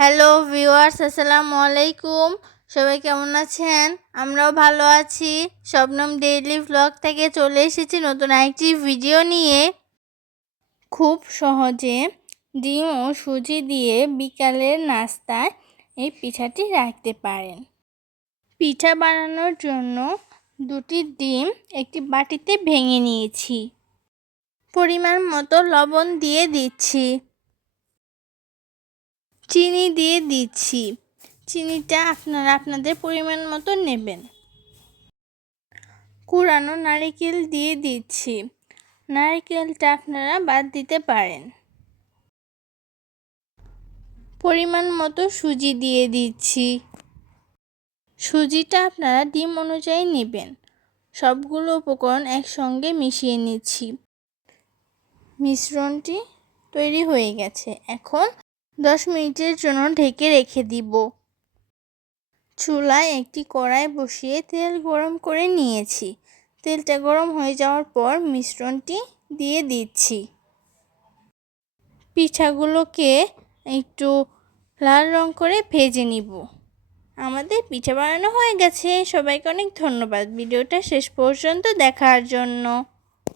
Hello viewers আসসালামু আলাইকুম। সবাই কেমন আছেন? আমরাও ভালো আছি। শবনম ডেইলি ভ্লগ থেকে চলে এসেছি নতুন একটি ভিডিও নিয়ে। খুব সহজে ডিম ও সুজি দিয়ে বিকালের নাস্তায় এই পিঠাটি রাখতে পারেন। পিঠা বানানোর জন্য দুটি ডিম একটি বাটিতে ভেঙে নিয়েছি। পরিমাণ মতো লবণ দিয়ে দিচ্ছি। চিনি দিয়ে দিচ্ছি। চিনিটা আপনারা আপনাদের পরিমাণ মতো নেবেন। কুড়ানো নারিকেল দিয়ে দিচ্ছি। নারিকেলটা আপনারা বাদ দিতে পারেন। পরিমাণ মতো সুজি দিয়ে দিচ্ছি। সুজিটা আপনারা ডিম অনুযায়ী নেবেন। সবগুলো উপকরণ একসঙ্গে মিশিয়ে নিচ্ছি। মিশ্রণটি তৈরি হয়ে গেছে। এখন দশ মিনিটের জন্য ঢেকে রেখে দিব। চুলায় একটি কড়াই বসিয়ে তেল গরম করে নিয়েছি। তেলটা গরম হয়ে যাওয়ার পর মিশ্রণটি দিয়ে দিচ্ছি। পিঠাগুলোকে একটু লাল রং করে ভেজে নিব। আমাদের পিঠা বানানো হয়ে গেছে। সবাইকে অনেক ধন্যবাদ। ভিডিওটা শেষ পর্যন্ত দেখার জন্য।